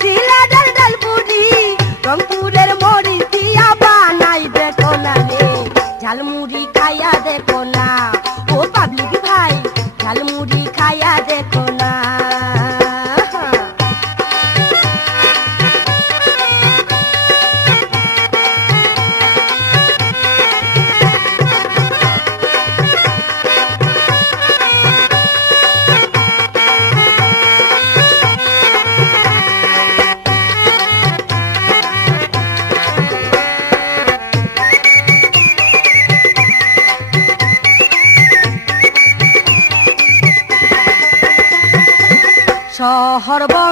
সিলেটের ডালপুরি রংপুরের মরিচ দিয়া বানাই দেখো না রে ঝালমুড়ি খাইয়া দেখো না ও পাবলিক ভাই ঝালমুড়ি খাইয়া দেখো না শহর বড়